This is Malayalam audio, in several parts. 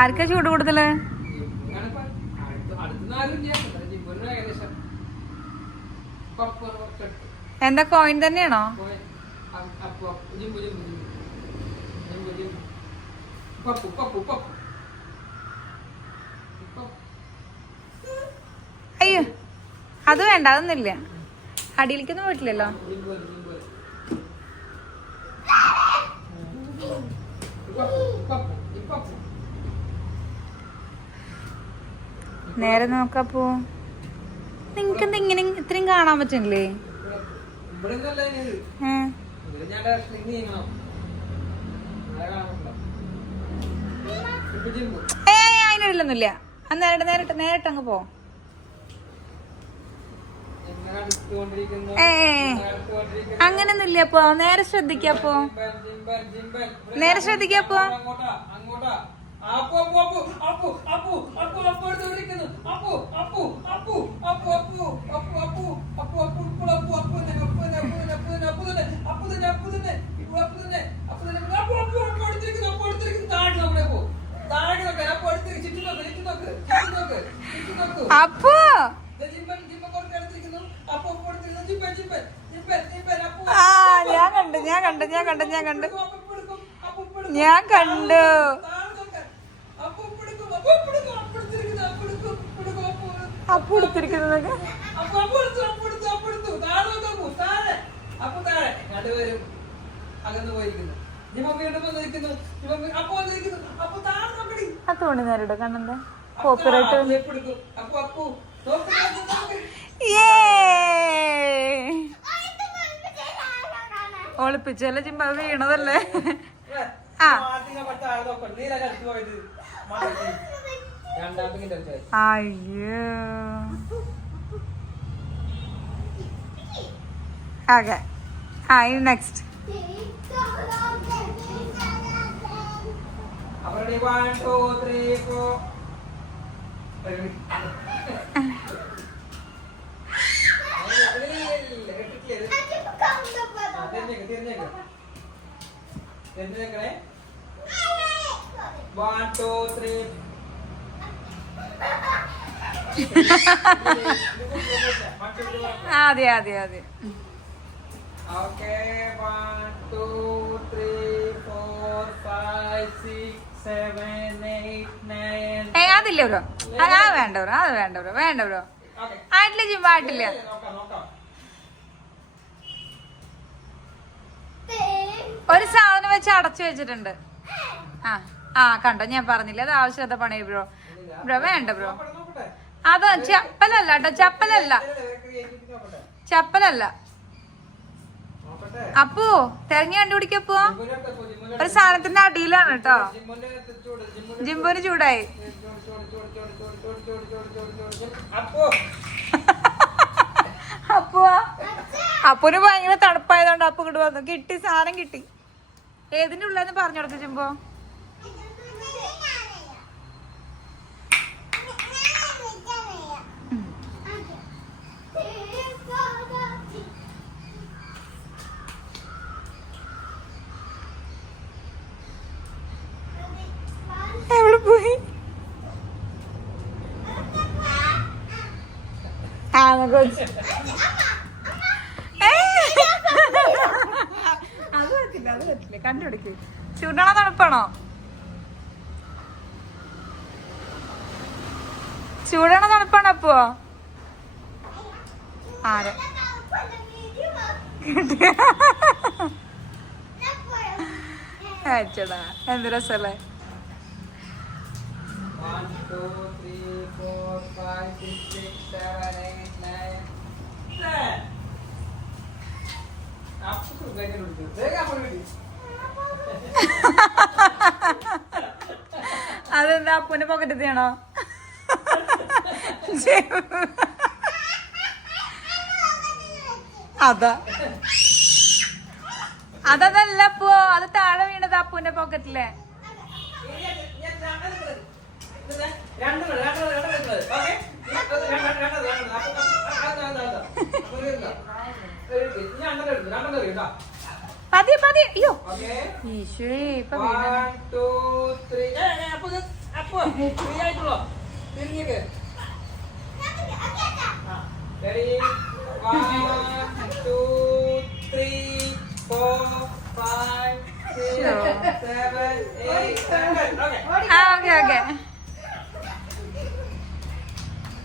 ആർക്കാ ചൂട് കൂടുതൽ? എന്താ കോയിൻ തന്നെയാണോ? അയ്യോ അത് വേണ്ട അതൊന്നുമില്ല. അടിയിലേക്കൊന്നും പോയിട്ടില്ലല്ലോ. Thank. നേരെ നോക്കപ്പോ. നിങ്ങക്ക് എന്താ ഇങ്ങനെ ഇത്രയും കാണാൻ പറ്റണില്ലേ? ഏ? അതിനൊരില്ലൊന്നുമില്ല നേരിട്ട് നേരിട്ട് നേരിട്ട് അങ്ങ് പോ. ഏ അങ്ങനൊന്നുമില്ല അപ്പോ നേരെ ശ്രദ്ധിക്കാപ്പോ നേരെ ശ്രദ്ധിക്കാപ്പോ അപ്പു അപ്പു അപ്പു അപ്പു അപ്പു അപ്പു അപ്പു വിളിക്കുന്നു അപ്പു അപ്പു അപ്പു അപ്പു അപ്പു അപ്പു അപ്പു അപ്പു അപ്പു ഇപ്പോൾ അപ്പു അപ്പു തന്നെ അപ്പു തന്നെ അപ്പു തന്നെ അപ്പു തന്നെ അപ്പു തന്നെ അപ്പു തന്നെ ഇപ്പോൾ അപ്പു തന്നെ അപ്പു തന്നെ അപ്പു അപ്പു അപ്പു അടുത്തിരിക്കുന്നു അപ്പു അടുത്തിരിക്കുന്നു താഴെ നമ്മുടെ അപ്പു താഴെ നോക്കാൻ അപ്പു അടുത്തേക്ക് ചുറ്റും നോക്ക് ചുറ്റും നോക്ക് ചുറ്റും നോക്ക് ചുറ്റും നോക്ക് അപ്പു ജിമ്പൻ ജിമ്പൻ കുറച്ച് അടുത്തിരിക്കുന്നു അപ്പു അപ്പു അടുത്തിരിക്കുന്നു ജിമ്പൻ ജിമ്പൻ ജിമ്പൻ ജിമ്പൻ അപ്പു ആ ഞാൻ കണ്ടു ഞാൻ കണ്ടു ഞാൻ കണ്ടു ഞാൻ കണ്ടു ഞാൻ കണ്ടു അപ്പു എടുത്തിരിക്കുന്നതൊക്കെ? തോണി നേരിട കണ്ണന്റെ കോപ്പിറൈറ്റ് ഒളിപ്പിച്ചല്ലേ ചിമ്പ വീണതല്ലേ? ആ. അയ്യോ. ഓക്കെ. ആ ഇനി നെക്സ്റ്റ് അവരുടെ വൺ ടു അതെ അതെ അതെ. One two three four five six seven eight nine ഏ അതില്ല ബ്രോ. അത് ആ വേണ്ട ബ്രോ അത് വേണ്ട ബ്രോ വേണ്ട ബ്രോ. ആയിട്ടില്ല ജിം നോക്കാം ഒരു സാധനം വെച്ച് അടച്ചു വെച്ചിട്ടുണ്ട്. ആ ആ കണ്ടോ? ഞാൻ പറഞ്ഞില്ല അത് ആവശ്യമില്ലാത്ത പണി ബ്രോ. ബ്രോ വേണ്ട ബ്രോ. അത് ചപ്പലല്ല കേട്ടോ ചപ്പലല്ല. ചപ്പലല്ല. അപ്പൂ തെരഞ്ഞു കണ്ടുപിടിക്കപ്പോ? ഒരു സാധനത്തിന്റെ അടിയിലാണ് കേട്ടോ ജിമ്പോന് ചൂടായി. അപ്പോ. അപ്പൂന് ഭയങ്കര തണുപ്പായതുകൊണ്ട് അപ്പു ഇങ്ങോട്ട് വന്നു. കിട്ടി സാധനം കിട്ടി. ഏതിന്റെ ഉള്ളതെന്ന് പറഞ്ഞു കൊടുത്തു ജിമ്പോ? വെച്ച്. ഏയ്. അത് പറ്റില്ല അത് പറ്റില്ല കണ്ടുപിടിക്ക്. ചൂടാണോ തണുപ്പാണോ? ചൂടാണോ തണുപ്പാണോ അപ്പോ? ആരെ? അച്ചടാ എന്ത് രസല്ലേ? One, two, three, four, five, six, six, seven, eight, nine, ten. അങ്ങോട്ട് വിളി. അതെന്താ അപ്പൂന്റെ പോക്കറ്റ് ചെയ്യണോ അതാ. അതല്ല അപ്പോ അത് താഴെ വീണത് അപ്പൂന്റെ പോക്കറ്റിലെ പതിയെ പതിയെ. അയ്യോ. ഈശ്വരേ ഇപ്പൊ ആ ഓക്കെ ഓക്കെ.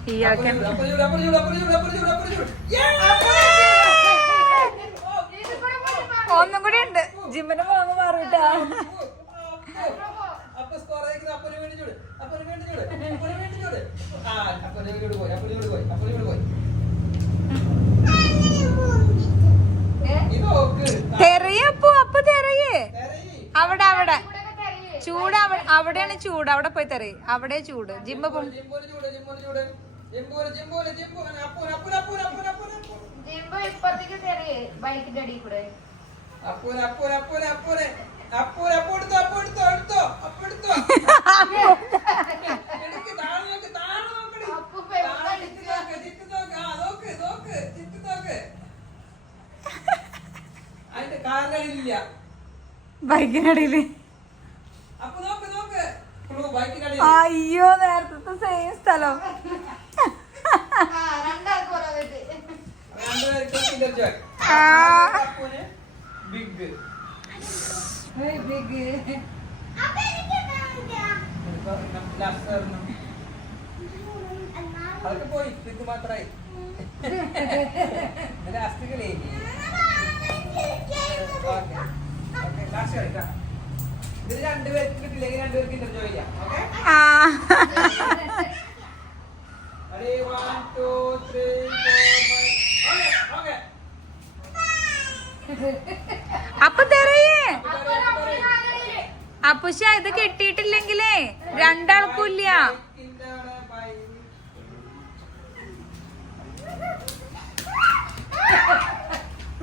ഈ ഓക്കെ ഒന്നും കൂടി ഉണ്ട്. ജിമ്മിന് പോകാൻ മാറിട്ടാ അപ്പൊ സ്കോർ ആയിരിക്കുന്നത് അപ്പുറം വേണ്ടി ചൂട്, അപ്പുറം വേണ്ടി ചൂട്, അപ്പുറം വേണ്ടി ചൂട്. ആ, അപ്പുറം ചൂട് പോയി, അപ്പുറം ചൂട് പോയി, അപ്പുറം ചൂട് പോയി. ഇത് നോക്ക്. ആ, തെറിയപ്പോ അപ്പൊ തെറിയേ. തെരയി. അവിടെ അവിടെ. ചൂട് അവ- അവിടെയാണ് ചൂട്. അവിടെ പോയി തെറി. അവിടെ ചൂട്. ജിമ്മ പോകും അപ്പുറം. ഇപ്പത്തേക്ക് ചെറിയ ബൈക്കിന്റെ അടിയിൽ കൂടെ. അപ്പൂന് അപ്പൂര് അപ്പൂര് അപ്പൂര്. അപ്പൂര് അപ്പൂ എടുത്തോ അപ്പൂ എടുത്തോ എടുത്തോ അപ്പൂ എടുത്തോ ബൈക്കിനടിയിൽ. അയ്യോ നേരത്തെ സെയിം സ്ഥലം. ആ രണ്ടാൾക്ക് ബിഗ് ഒരെണ്ണം അതൊക്കെ പോയി ഇത് മാത്രമായി. ലാസ്റ്റ് കളി. ലാസ്റ്റ് കളിക്കാം ഇത് രണ്ടുപേർക്ക് കിട്ടില്ലെങ്കിൽ രണ്ടുപേർക്ക് കിട്ടും ജോയില്ല okay? Ready, one, two, three, four, five. Okay, okay. അപ്പൊ തെറിയേ അപ്പൊ പറയ്, അപ്പൊ പറയ്. ഇത് കിട്ടിയിട്ടില്ലെങ്കിലേ രണ്ടാൾക്കും ഇല്ല ബൈക്കിന്റെ അവിടെ ബൈ-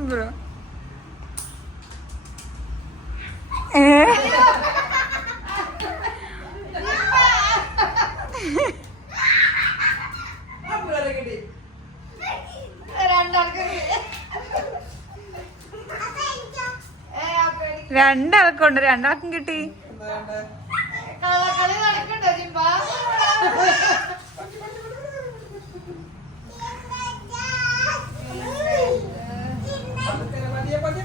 ബ്രോ ഏ രണ്ടാൾക്കുണ്ട് രണ്ടാൾക്കും കിട്ടി. പതിയെ പതിയെ